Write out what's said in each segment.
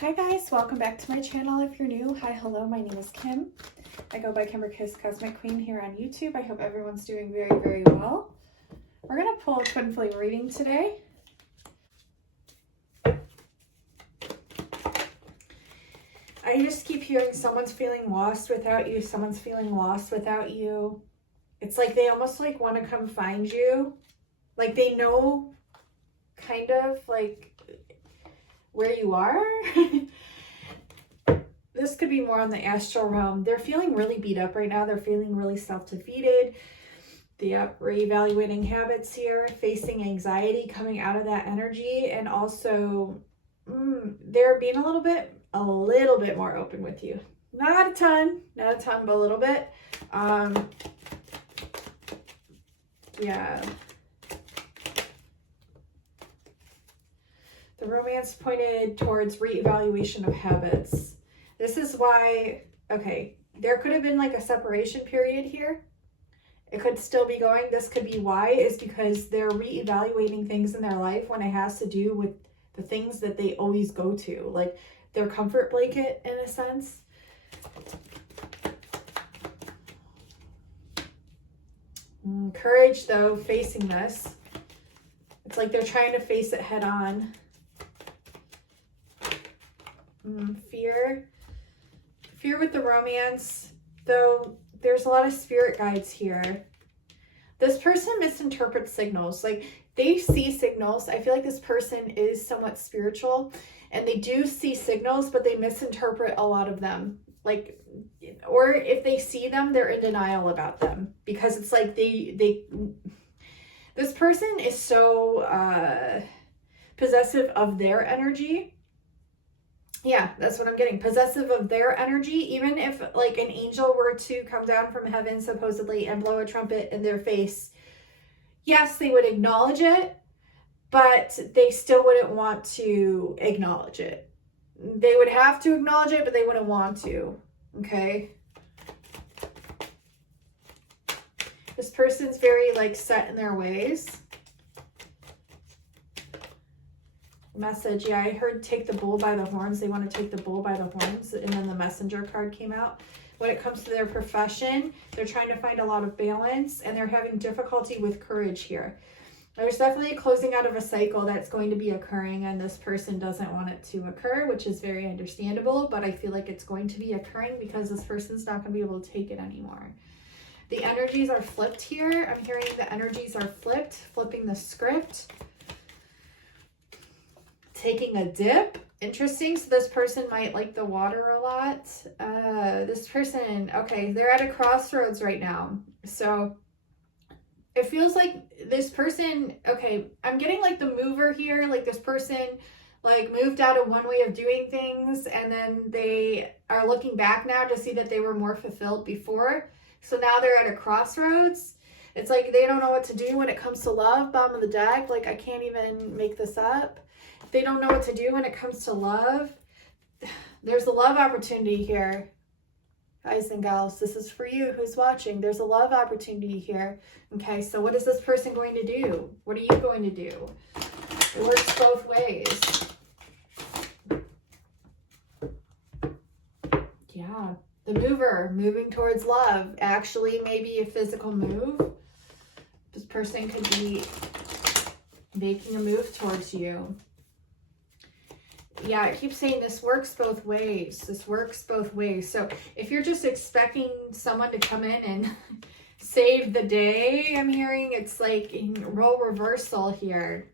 Hi guys, welcome back to my channel. If you're new, hi, hello, my name is Kim. I go by Kimberkiss Cosmic Queen here on YouTube. I hope everyone's doing very, very well. We're going to pull a Twin Flame reading today. I just keep hearing someone's feeling lost without you, someone's feeling lost without you. It's like they almost like want to come find you. Like they know kind of like where you are. This could be more on the astral realm. They're feeling really beat up right now. They're feeling really self-defeated. They're reevaluating habits here, facing anxiety coming out of that energy, and also they're being a little bit more open with you. Not a ton, but a little bit. Yeah. The romance pointed towards reevaluation of habits. This is why, okay, there could have been like a separation period here. It could still be going. This could be why, is because they're reevaluating things in their life when it has to do with the things that they always go to, like their comfort blanket in a sense. Courage though, facing this. It's like they're trying to face it head on. Fear with the romance, though there's a lot of spirit guides here. This person misinterprets signals. Like they see signals. I feel like this person is somewhat spiritual and they do see signals, but they misinterpret a lot of them. Like, or if they see them, they're in denial about them because it's like this person is so possessive of their energy. Yeah, that's what I'm getting. Possessive of their energy. Even if like an angel were to come down from heaven supposedly and blow a trumpet in their face, yes, they would acknowledge it, but they still wouldn't want to acknowledge it. They would have to acknowledge it, but they wouldn't want to. Okay. This person's very like set in their ways. Message, yeah, I heard take the bull by the horns. They want to take the bull by the horns, and then the messenger card came out. When it comes to their profession, they're trying to find a lot of balance and they're having difficulty with courage here. There's definitely a closing out of a cycle that's going to be occurring, and this person doesn't want it to occur, which is very understandable, but I feel like it's going to be occurring because this person's not going to be able to take it anymore. The energies are flipped here. I'm hearing the energies are flipped, flipping the script. Taking a dip. Interesting. So this person might like the water a lot. This person, okay, they're at a crossroads right now. So it feels like this person, okay, I'm getting like the mover here. Like this person like moved out of one way of doing things and then they are looking back now to see that they were more fulfilled before. So now they're at a crossroads. It's like they don't know what to do when it comes to love. Bottom of the deck. Like I can't even make this up. They don't know what to do when it comes to love. There's a love opportunity here. Guys and gals, this is for you who's watching. There's a love opportunity here. Okay, so what is this person going to do? What are you going to do? It works both ways. Yeah, the mover, moving towards love. Actually, maybe a physical move. This person could be making a move towards you. Yeah, I keep saying this works both ways. This works both ways. So if you're just expecting someone to come in and save the day, I'm hearing it's like in role reversal here.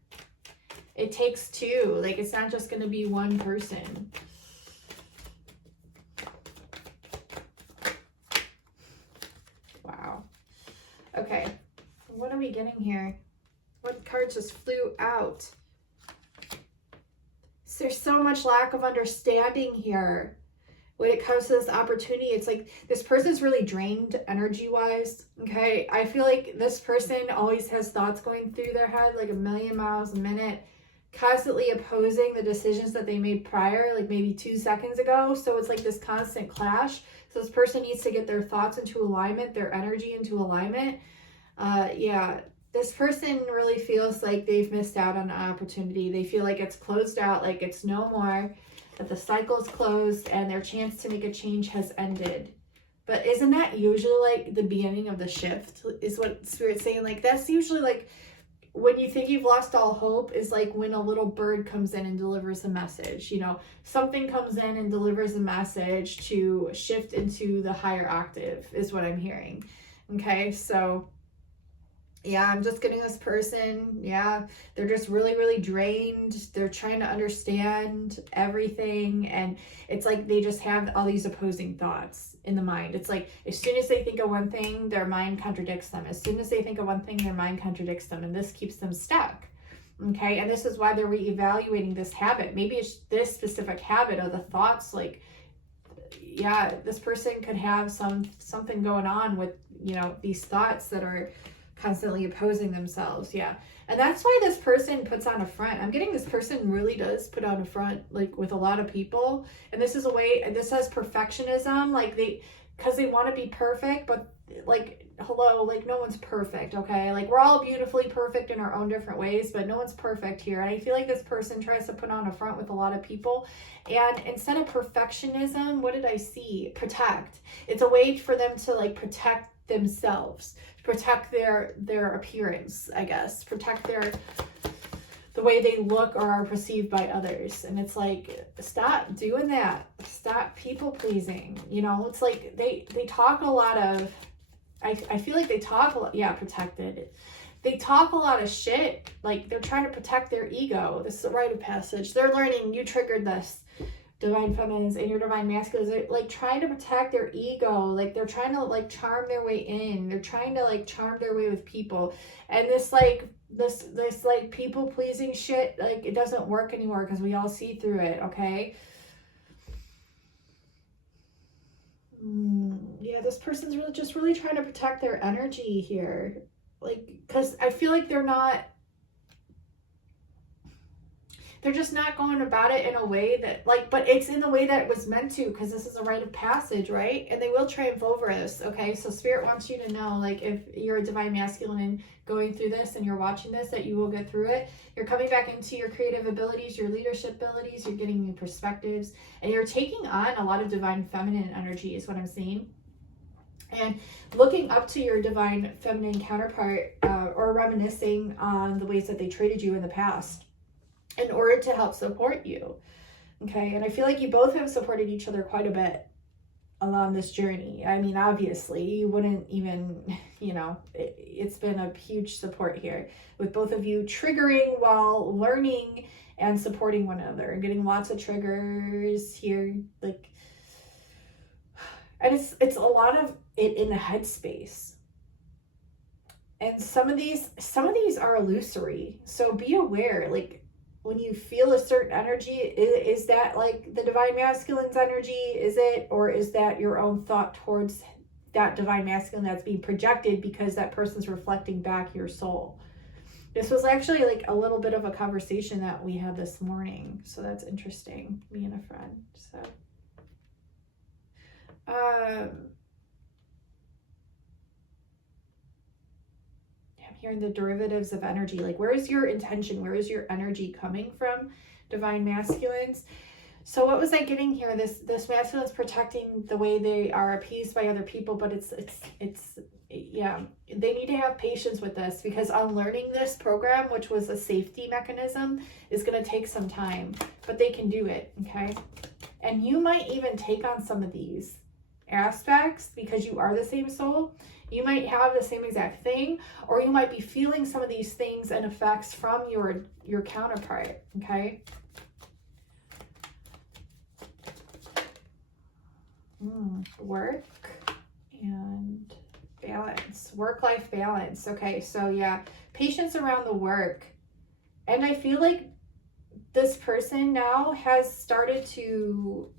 It takes two. Like it's not just going to be one person. Wow. Okay. What are we getting here? What cards just flew out? There's so much lack of understanding here when it comes to this opportunity. It's like this person's really drained energy wise. Okay, I feel like this person always has thoughts going through their head like a million miles a minute, constantly opposing the decisions that they made prior, like maybe 2 seconds ago. So it's like this constant clash. So this person needs to get their thoughts into alignment, their energy into alignment. Yeah, this person really feels like they've missed out on an opportunity. They feel like it's closed out, like it's no more. that the cycle is closed and their chance to make a change has ended. But isn't that usually like the beginning of the shift, is what Spirit's saying? Like, that's usually like when you think you've lost all hope, is like when a little bird comes in and delivers a message. You know, something comes in and delivers a message to shift into the higher octave, is what I'm hearing. Okay, so yeah, I'm just getting this person, yeah, they're just really, really drained. They're trying to understand everything. And it's like they just have all these opposing thoughts in the mind. It's like as soon as they think of one thing, their mind contradicts them. As soon as they think of one thing, their mind contradicts them. And this keeps them stuck. Okay, and this is why they're reevaluating this habit. Maybe it's this specific habit of the thoughts. Like, yeah, this person could have something going on with, you know, these thoughts that are constantly opposing themselves. Yeah. And that's why this person puts on a front. I'm getting this person really does put on a front, like with a lot of people. And this is a way, and this has perfectionism, like because they want to be perfect, but like, hello, like no one's perfect. Okay. Like we're all beautifully perfect in our own different ways, but no one's perfect here. And I feel like this person tries to put on a front with a lot of people. And instead of perfectionism, what did I see? Protect. It's a way for them to like protect themselves, protect their appearance, I guess, protect the way they look or are perceived by others. And it's like, stop doing that. Stop people pleasing. You know, it's like they talk a lot of, I feel like they talk a lot, yeah, protected. They talk a lot of shit. Like they're trying to protect their ego. This is a rite of passage. They're learning, you triggered this. Divine feminines and your divine masculines, they're like trying to protect their ego. Like they're trying to like charm their way in. They're trying to like charm their way with people. And this like people pleasing shit, like it doesn't work anymore because we all see through it. Okay. Yeah, this person's really trying to protect their energy here. Like, because I feel like they're just not going about it in a way that, like, but it's in the way that it was meant to, because this is a rite of passage, right? And they will triumph over this, okay? So Spirit wants you to know, like, if you're a divine masculine and going through this and you're watching this, that you will get through it. You're coming back into your creative abilities, your leadership abilities, you're getting new perspectives, and you're taking on a lot of divine feminine energy is what I'm seeing. And looking up to your divine feminine counterpart or reminiscing on the ways that they treated you in the past, in order to help support you. Okay. And I feel like you both have supported each other quite a bit along this journey. I mean, obviously you wouldn't even, you know, it's been a huge support here with both of you triggering while learning and supporting one another and getting lots of triggers here. Like, and it's a lot of it in the headspace. And some of these are illusory. So be aware, like, when you feel a certain energy, is that like the divine masculine's energy? Is it, or is that your own thought towards that divine masculine that's being projected because that person's reflecting back your soul? This was actually like a little bit of a conversation that we had this morning. So that's interesting, me and a friend. So, hearing the derivatives of energy, like where is your intention, where is your energy coming from, divine masculines? So what was I getting here? This masculine is protecting the way they are appeased by other people, but it's yeah, they need to have patience with this, because unlearning this program, which was a safety mechanism, is going to take some time, but they can do it. Okay. And you might even take on some of these aspects because you are the same soul. You might have the same exact thing, or you might be feeling some of these things and effects from your counterpart, okay? Work and balance, work-life balance. Okay, so yeah, patience around the work. And I feel like this person now has started to,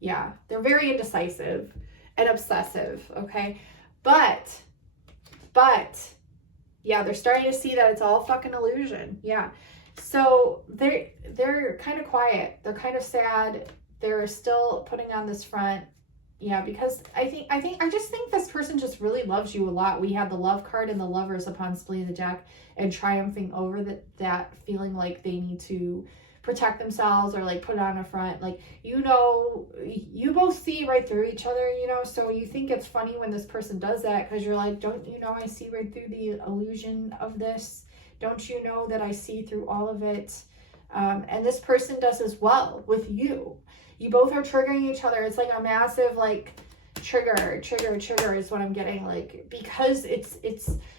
yeah, they're very indecisive and obsessive, okay? But, yeah, they're starting to see that it's all fucking illusion. Yeah. So they're kind of quiet. They're kind of sad. They're still putting on this front. Yeah, because I just think this person just really loves you a lot. We have the love card and the lovers upon splitting the deck and triumphing over that feeling like they need to protect themselves or like put on a front. Like, you know, you both see right through each other, you know, so you think it's funny when this person does that because you're like, don't you know I see right through the illusion of this? Don't you know that I see through all of it? And this person does as well with you. You both are triggering each other. It's like a massive like trigger is what I'm getting, like, because it's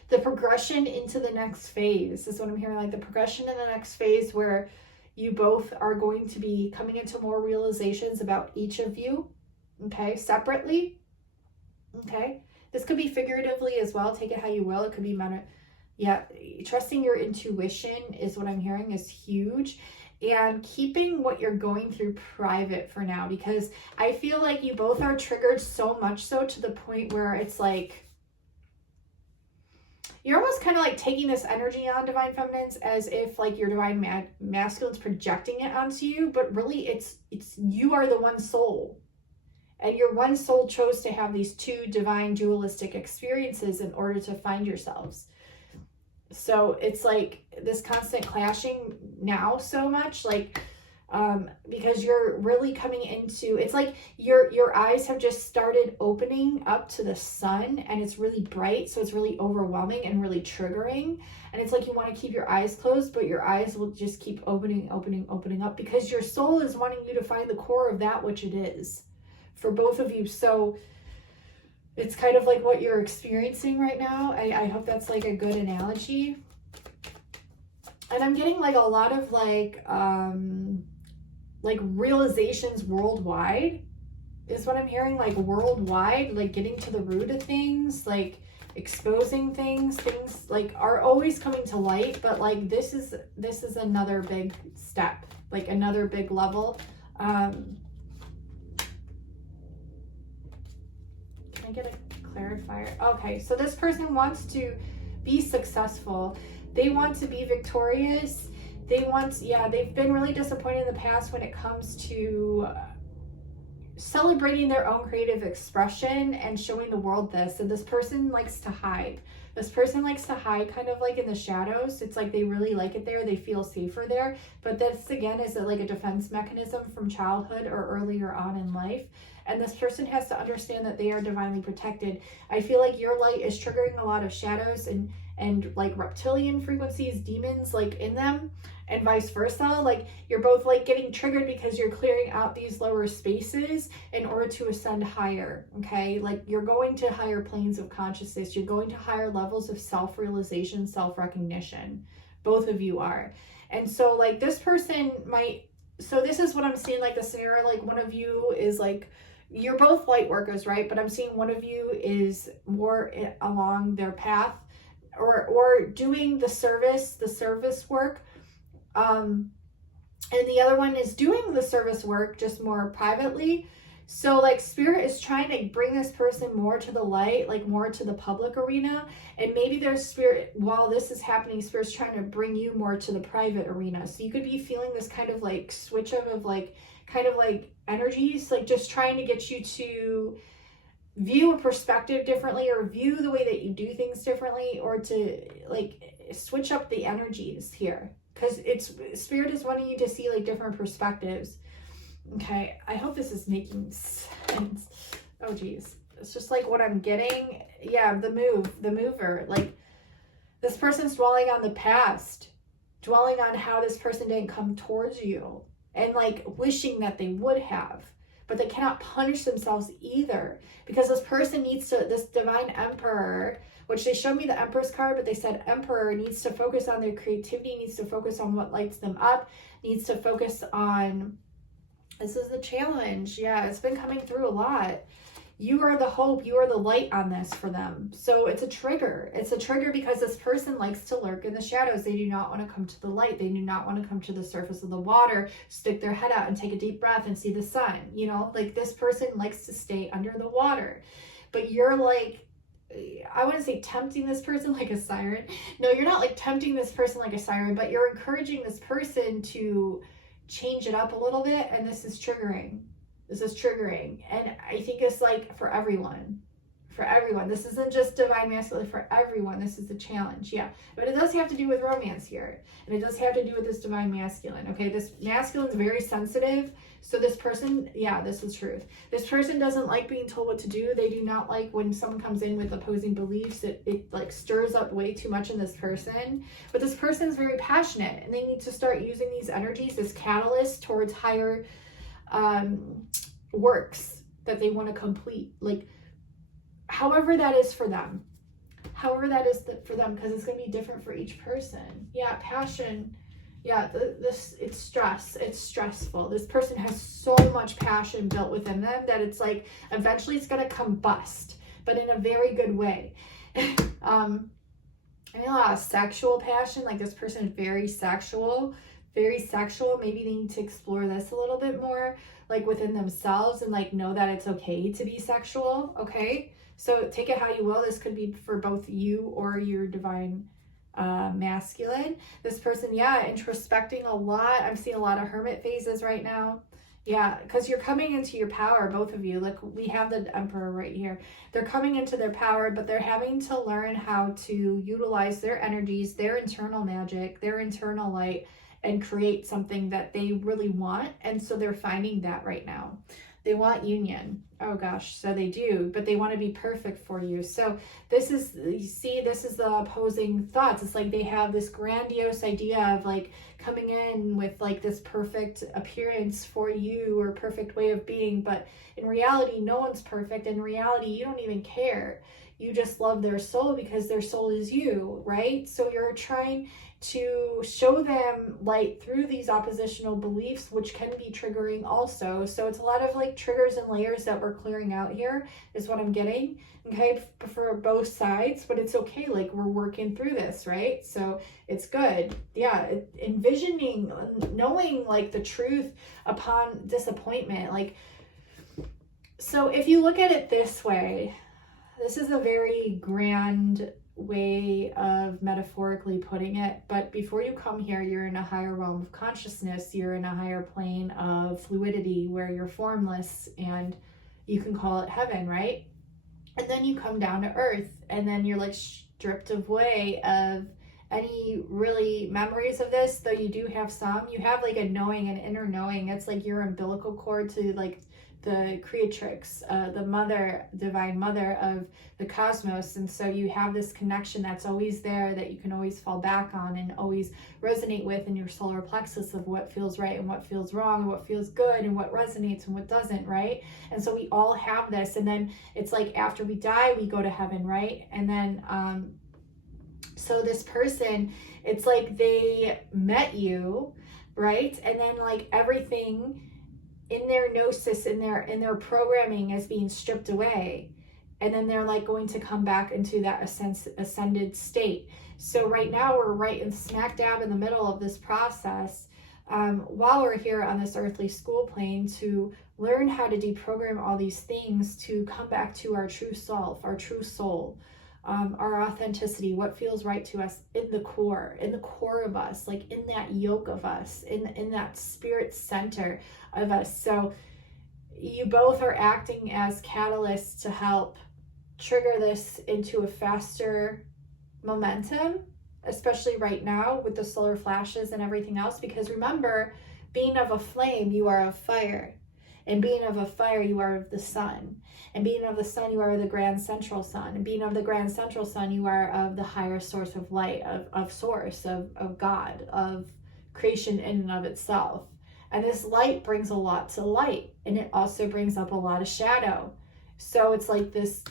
the progression into the next phase is what I'm hearing, like the progression in the next phase where you both are going to be coming into more realizations about each of you, okay, separately, okay? This could be figuratively as well. Take it how you will. It could be yeah, trusting your intuition is what I'm hearing is huge. And keeping what you're going through private for now, because I feel like you both are triggered so much so to the point where it's like, you're almost kind of like taking this energy on divine feminines as if like your divine masculine's projecting it onto you, but really it's you are the one soul, and your one soul chose to have these two divine dualistic experiences in order to find yourselves. So it's like this constant clashing now so much, like because you're really coming into, it's like your eyes have just started opening up to the sun, and it's really bright, so it's really overwhelming and really triggering, and it's like you want to keep your eyes closed, but your eyes will just keep opening up, because your soul is wanting you to find the core of that which it is for both of you. So it's kind of like what you're experiencing right now. I hope that's like a good analogy. And I'm getting like a lot of like realizations worldwide is what I'm hearing, like worldwide, like getting to the root of things, like exposing things like are always coming to light, but like this is another big step, like another big level. Get a clarifier. Okay, so this person wants to be successful. They want to be victorious. They want, yeah, they've been really disappointed in the past when it comes to celebrating their own creative expression and showing the world this. And this person likes to hide. This person likes to hide kind of like in the shadows. It's like they really like it there. They feel safer there. But this again is like a defense mechanism from childhood or earlier on in life. And this person has to understand that they are divinely protected. I feel like your light is triggering a lot of shadows and like reptilian frequencies, demons like in them, and vice versa. Like you're both like getting triggered because you're clearing out these lower spaces in order to ascend higher, okay? Like you're going to higher planes of consciousness. You're going to higher levels of self-realization, self-recognition. Both of you are. And so like this person might, so this is what I'm seeing, like the scenario, like one of you is like, you're both light workers, right? But I'm seeing one of you is more along their path or doing the service work. And the other one is doing the service work just more privately. So like spirit is trying to bring this person more to the light, like more to the public arena. And maybe there's spirit, while this is happening, spirit's trying to bring you more to the private arena. So you could be feeling this kind of like switch of like, kind of like energies, like just trying to get you to view a perspective differently or view the way that you do things differently, or to like switch up the energies here, because it's spirit is wanting you to see like different perspectives. Okay, I hope this is making sense. Oh geez, it's just like what I'm getting. Yeah, the mover, like this person's dwelling on the past, dwelling on how this person didn't come towards you, and like wishing that they would have, but they cannot punish themselves either, because this person needs to, this divine emperor, which they showed me the Empress card, but they said emperor needs to focus on their creativity, needs to focus on what lights them up, needs to focus on, this is the challenge. Yeah, it's been coming through a lot. You are the hope, you are the light on this for them. So it's a trigger. It's a trigger because this person likes to lurk in the shadows. They do not want to come to the light. They do not want to come to the surface of the water, stick their head out and take a deep breath and see the sun. You know, like this person likes to stay under the water. But you're like, I wouldn't say tempting this person like a siren. No, you're not like tempting this person like a siren, but you're encouraging this person to change it up a little bit. And this is triggering. This is triggering. And I think it's like for everyone. for everyone. This isn't just divine masculine, for everyone. This is a challenge. Yeah. But it does have to do with romance here. And it does have to do with this divine masculine. Okay. This masculine is very sensitive. So this person, yeah, this is truth. This person doesn't like being told what to do. They do not like when someone comes in with opposing beliefs. It like stirs up way too much in this person. But this person is very passionate, and they need to start using these energies as catalyst towards higher works that they want to complete. Like, however that is for them. However that is for them, because it's going to be different for each person. Yeah, passion. Yeah, it's stress. It's stressful. This person has so much passion built within them that it's like eventually it's going to combust, but in a very good way. I mean, a lot of sexual passion. Like, this person is very sexual. Very sexual. Maybe they need to explore this a little bit more, like within themselves, and like know that it's okay to be sexual. Okay, so take it how you will. This could be for both you or your divine masculine. This person, yeah, introspecting a lot. I'm seeing a lot of hermit phases right now. Yeah, because you're coming into your power, both of you. Like, we have the Emperor right here. They're coming into their power, but they're having to learn how to utilize their energies, their internal magic, their internal light, and create something that they really want. And so they're finding that right now. They want union. Oh gosh, so they do, but they want to be perfect for you. So this is, you see, this is the opposing thoughts. It's like they have this grandiose idea of like coming in with like this perfect appearance for you, or perfect way of being. But in reality, no one's perfect. In reality, you don't even care. You just love their soul because their soul is you, right? So you're trying to show them light through these oppositional beliefs, which can be triggering also. So it's a lot of like triggers and layers that we're clearing out here is what I'm getting, okay, for both sides. But it's okay, like we're working through this, right? So it's good. Yeah, envisioning, knowing like the truth upon disappointment. Like, so if you look at it this way, this is a very grand way of metaphorically putting it, but before you come here, you're in a higher realm of consciousness. You're in a higher plane of fluidity where you're formless, and you can call it heaven, right? And then you come down to earth, and then you're like stripped away of any really memories of this, though you do have some. You have like a knowing, an inner knowing. It's like your umbilical cord to like the creatrix, the mother, divine mother of the cosmos. And so you have this connection that's always there, that you can always fall back on and always resonate with in your solar plexus, of what feels right and what feels wrong, and what feels good and what resonates and what doesn't, right? And so we all have this. And then it's like after we die, we go to heaven, right? And then so this person, it's like they met you, right? And then like everything in their gnosis, in their programming is being stripped away. And then they're like going to come back into that ascended state. So right now we're right in smack dab in the middle of this process, while we're here on this earthly school plane, to learn how to deprogram all these things, to come back to our true self, our true soul, our authenticity, what feels right to us in the core of us, like in that yoke of us, in that spirit center of us. So you both are acting as catalysts to help trigger this into a faster momentum, especially right now with the solar flashes and everything else. Because remember, being of a flame, you are of fire. And being of a fire, you are of the sun. And being of the sun, you are the grand central sun. And being of the grand central sun, you are of the higher source of light, of source, of God, of creation in and of itself. And this light brings a lot to light. And it also brings up a lot of shadow. So it's like this,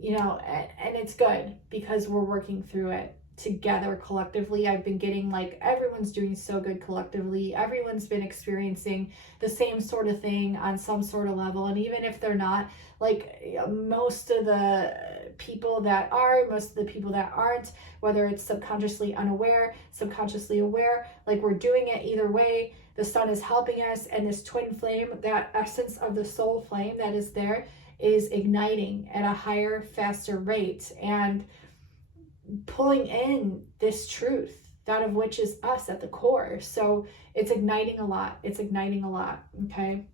you know, and it's good because we're working through it together collectively. I've been getting like, everyone's doing so good collectively. Everyone's been experiencing the same sort of thing on some sort of level. And even if they're not, like most of the people that are, most of the people that aren't, whether it's subconsciously unaware, subconsciously aware, like we're doing it either way. The sun is helping us, and this twin flame, that essence of the soul flame that is there, is igniting at a higher, faster rate and pulling in this truth, that of which is us at the core. So it's igniting a lot. It's igniting a lot. Okay.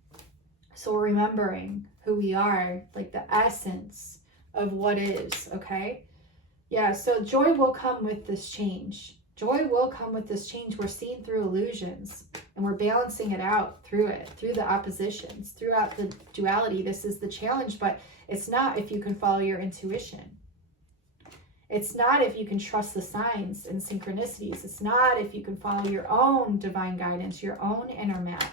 So we're remembering who we are, like the essence of what is, okay? Yeah, so joy will come with this change. Joy will come with this change. We're seeing through illusions and we're balancing it out through it, through the oppositions, throughout the duality. This is the challenge, but it's not if you can follow your intuition. It's not if you can trust the signs and synchronicities. It's not if you can follow your own divine guidance, your own inner map.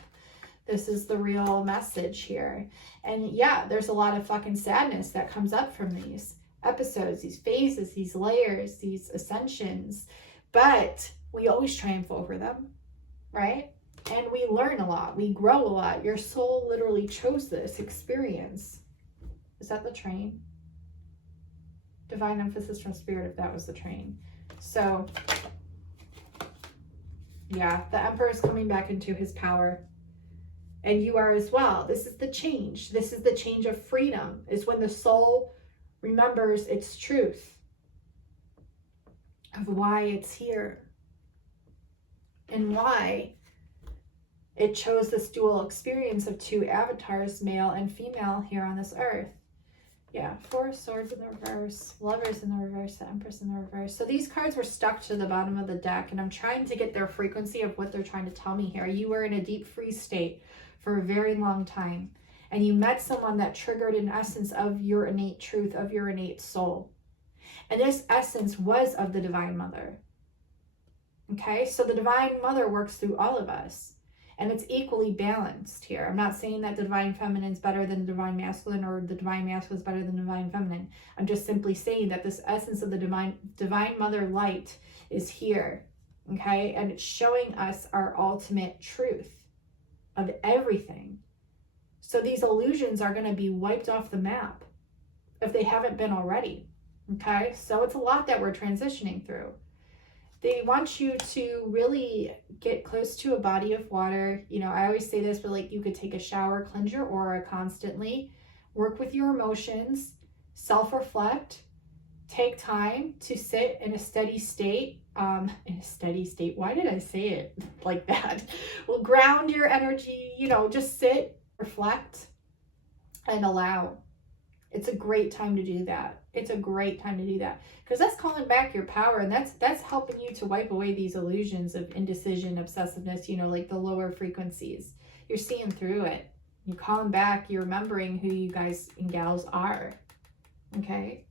This is the real message here. And yeah, there's a lot of fucking sadness that comes up from these episodes, these phases, these layers, these ascensions. But we always triumph over them, right? And we learn a lot. We grow a lot. Your soul literally chose this experience. Is that the train? Divine emphasis from spirit, if that was the train. So, yeah, the Emperor is coming back into his power. And you are as well. This is the change. This is the change of freedom, is when the soul remembers its truth of why it's here and why it chose this dual experience of two avatars, male and female, here on this earth. Yeah, Four of Swords in the reverse, Lovers in the reverse, the Empress in the reverse. So these cards were stuck to the bottom of the deck, and I'm trying to get their frequency of what they're trying to tell me here. You were in a deep freeze state for a very long time, and you met someone that triggered an essence of your innate truth, of your innate soul. And this essence was of the Divine Mother. Okay, so the Divine Mother works through all of us. And it's equally balanced here. I'm not saying that the Divine Feminine is better than the Divine Masculine, or the Divine Masculine is better than the Divine Feminine. I'm just simply saying that this essence of the Divine Mother light is here. Okay, and it's showing us our ultimate truth of everything. So these illusions are going to be wiped off the map if they haven't been already. Okay, so it's a lot that we're transitioning through. They want you to really get close to a body of water. You know, I always say this, but like you could take a shower, cleanse your aura constantly, work with your emotions, self-reflect, take time to sit in a steady state. Why did I say it like that? Well, ground your energy, you know, just sit, reflect, and allow. It's a great time to do that. It's a great time to do that, because that's calling back your power, and that's helping you to wipe away these illusions of indecision, obsessiveness, you know, like the lower frequencies. You're seeing through it. You're calling back, you're remembering who you guys and gals are. Okay?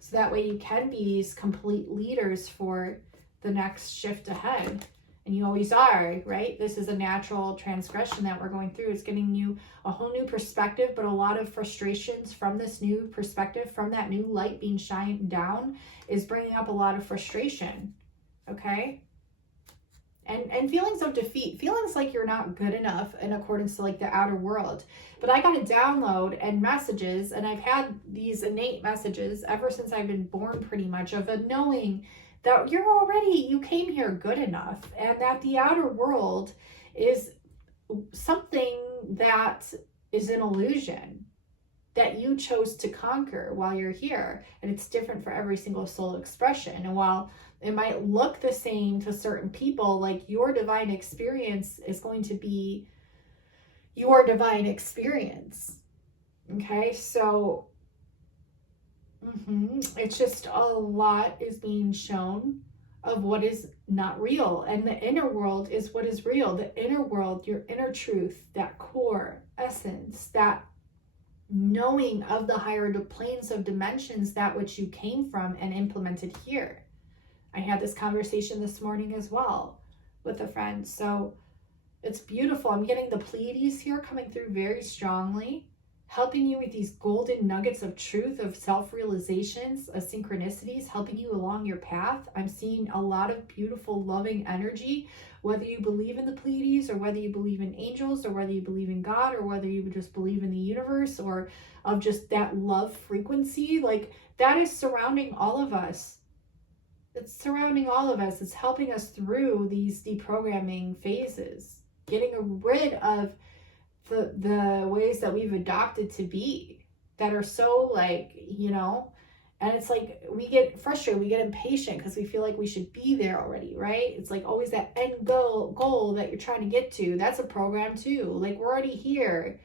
So that way you can be these complete leaders for the next shift ahead. And you always are, right? This is a natural transgression that we're going through. It's getting you a whole new perspective, but a lot of frustrations from this new perspective, from that new light being shined down, is bringing up a lot of frustration, okay? And feelings of defeat, feelings like you're not good enough in accordance to like the outer world. But I got a download and messages, and I've had these innate messages ever since I've been born, pretty much, of a knowing that you came here good enough, and that the outer world is something that is an illusion that you chose to conquer while you're here. And it's different for every single soul expression. And while it might look the same to certain people, like your divine experience is going to be your divine experience. Okay, so it's just a lot is being shown of what is not real, and the inner world is what is real. The inner world, your inner truth, that core essence, that knowing of the higher planes of dimensions, that which you came from and implemented here. I had this conversation this morning as well with a friend, so it's beautiful. I'm getting the Pleiades here coming through very strongly, helping you with these golden nuggets of truth, of self-realizations, of synchronicities, helping you along your path. I'm seeing a lot of beautiful, loving energy, whether you believe in the Pleiades, or whether you believe in angels, or whether you believe in God, or whether you just believe in the universe, or of just that love frequency. Like, that is surrounding all of us. It's surrounding all of us. It's helping us through these deprogramming phases, getting rid of the ways that we've adopted to be, that are so like, you know, and it's like we get frustrated, we get impatient because we feel like we should be there already, right? It's like always that end goal that you're trying to get to. That's a program too. Like, we're already here,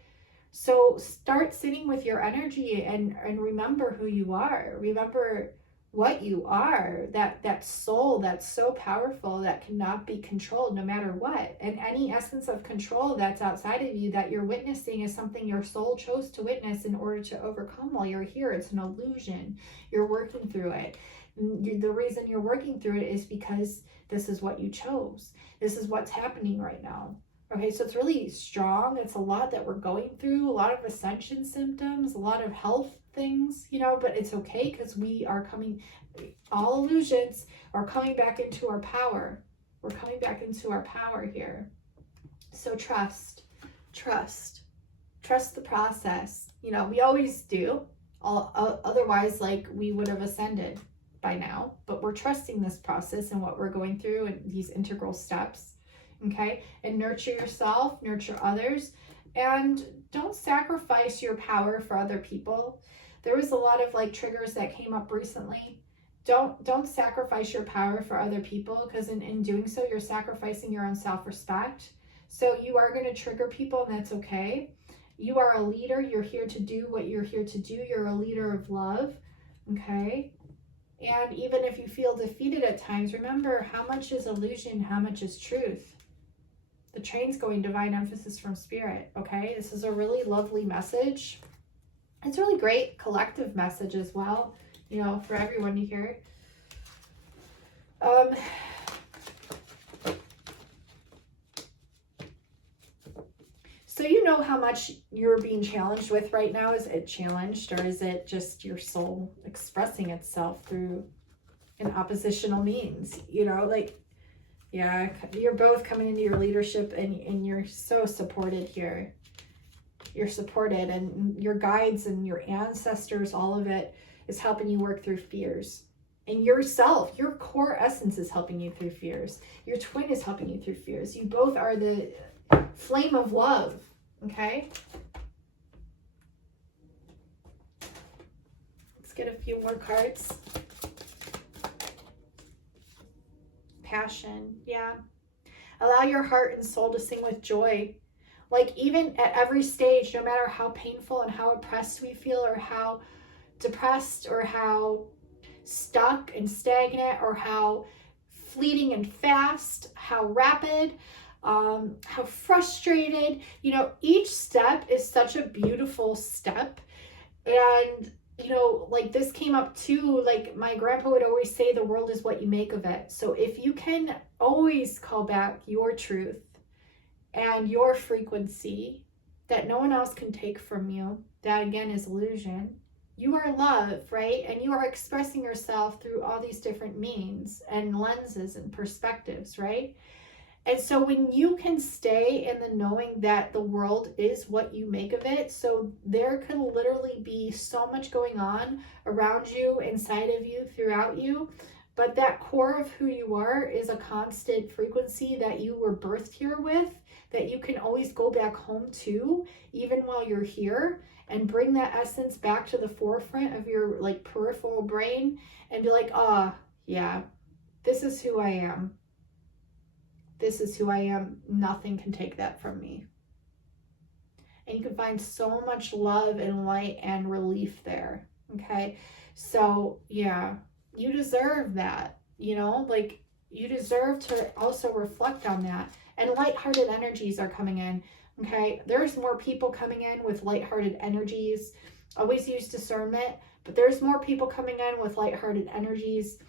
So start sitting with your energy and remember who you are. Remember what you are, that soul that's so powerful, that cannot be controlled no matter what. And any essence of control that's outside of you that you're witnessing is something your soul chose to witness in order to overcome while you're here. It's an illusion. You're working through it. The reason you're working through it is because this is what you chose. This is what's happening right now. Okay, so it's really strong. It's a lot that we're going through, a lot of ascension symptoms, a lot of health things, you know, but it's okay because we are coming, all illusions are coming back into our power. We're coming back into our power here. So trust the process. You know, we always do. Otherwise, like, we would have ascended by now, but we're trusting this process and what we're going through and these integral steps. Okay, and nurture yourself, nurture others, and don't sacrifice your power for other people. There was a lot of like triggers that came up recently. Don't sacrifice your power for other people, because in doing so, you're sacrificing your own self-respect. So you are going to trigger people, and that's okay. You are a leader. You're here to do what you're here to do. You're a leader of love. Okay. And even if you feel defeated at times, remember how much is illusion, how much is truth. The train's going divine emphasis from spirit, okay? This is a really lovely message. It's a really great collective message as well, you know, for everyone to hear. So you know how much you're being challenged with right now. Is it challenged, or is it just your soul expressing itself through an oppositional means? You know, like, yeah, you're both coming into your leadership, and you're so supported here. You're supported, and your guides and your ancestors, all of it is helping you work through fears. And yourself, your core essence is helping you through fears. Your twin is helping you through fears. You both are the flame of love, okay? Let's get a few more cards. Passion, yeah. Allow your heart and soul to sing with joy. Like, even at every stage, no matter how painful and how oppressed we feel, or how depressed, or how stuck and stagnant, or how fleeting and fast, how rapid, how frustrated, you know, each step is such a beautiful step. And you know, like, this came up too, like my grandpa would always say, the world is what you make of it. So if you can always call back your truth and your frequency that no one else can take from you, that again is illusion. You are love, right? And you are expressing yourself through all these different means and lenses and perspectives, right? And so when you can stay in the knowing that the world is what you make of it, so there could literally be so much going on around you, inside of you, throughout you, but that core of who you are is a constant frequency that you were birthed here with, that you can always go back home to, even while you're here, and bring that essence back to the forefront of your like peripheral brain and be like, yeah, this is who I am. This is who I am. Nothing can take that from me. And you can find so much love and light and relief there. Okay. So yeah, you deserve that, you know, like, you deserve to also reflect on that. And lighthearted energies are coming in. Okay. There's more people coming in with lighthearted energies. Always use discernment, but there's more people coming in with lighthearted energies.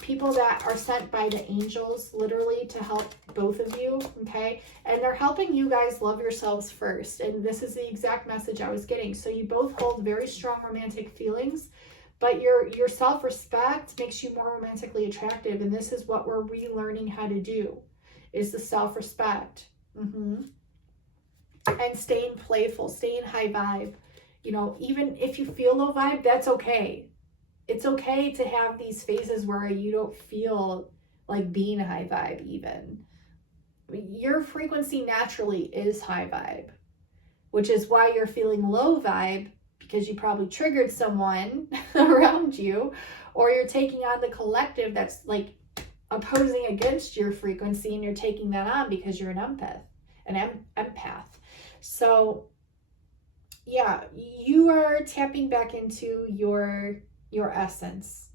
People that are sent by the angels, literally, to help both of you, okay? And they're helping you guys love yourselves first. And this is the exact message I was getting. So you both hold very strong romantic feelings, but your self-respect makes you more romantically attractive. And this is what we're relearning how to do, is the self-respect. And staying playful, staying high vibe. You know, even if you feel low vibe, that's okay. It's okay to have these phases where you don't feel like being high vibe even. Your frequency naturally is high vibe, which is why you're feeling low vibe, because you probably triggered someone around you, or you're taking on the collective that's like opposing against your frequency, and you're taking that on because you're an empath. So yeah, you are tapping back into your essence.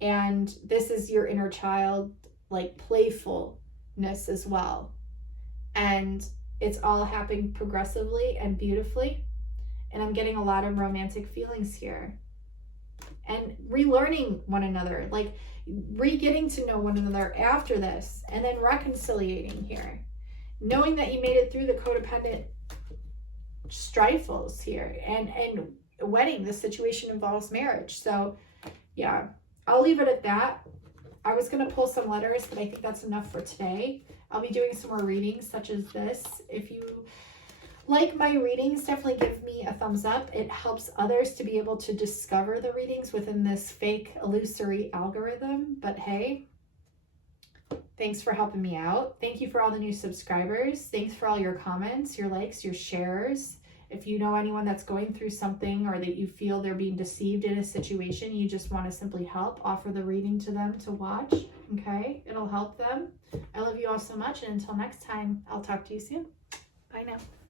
And this is your inner child, like playfulness as well. And it's all happening progressively and beautifully. And I'm getting a lot of romantic feelings here. And relearning one another, like re-getting to know one another after this, and then reconciliating here. Knowing that you made it through the codependent strifles here, and wedding, the situation involves marriage. So yeah, I'll leave it at that. I was going to pull some letters, but I think that's enough for today. I'll be doing some more readings such as this. If you like my readings, definitely give me a thumbs up. It helps others to be able to discover the readings within this fake illusory algorithm. But hey, thanks for helping me out. Thank you for all the new subscribers. Thanks for all your comments, your likes, your shares. If you know anyone that's going through something, or that you feel they're being deceived in a situation, you just want to simply help, offer the reading to them to watch. Okay, it'll help them. I love you all so much, and until next time, I'll talk to you soon. Bye now.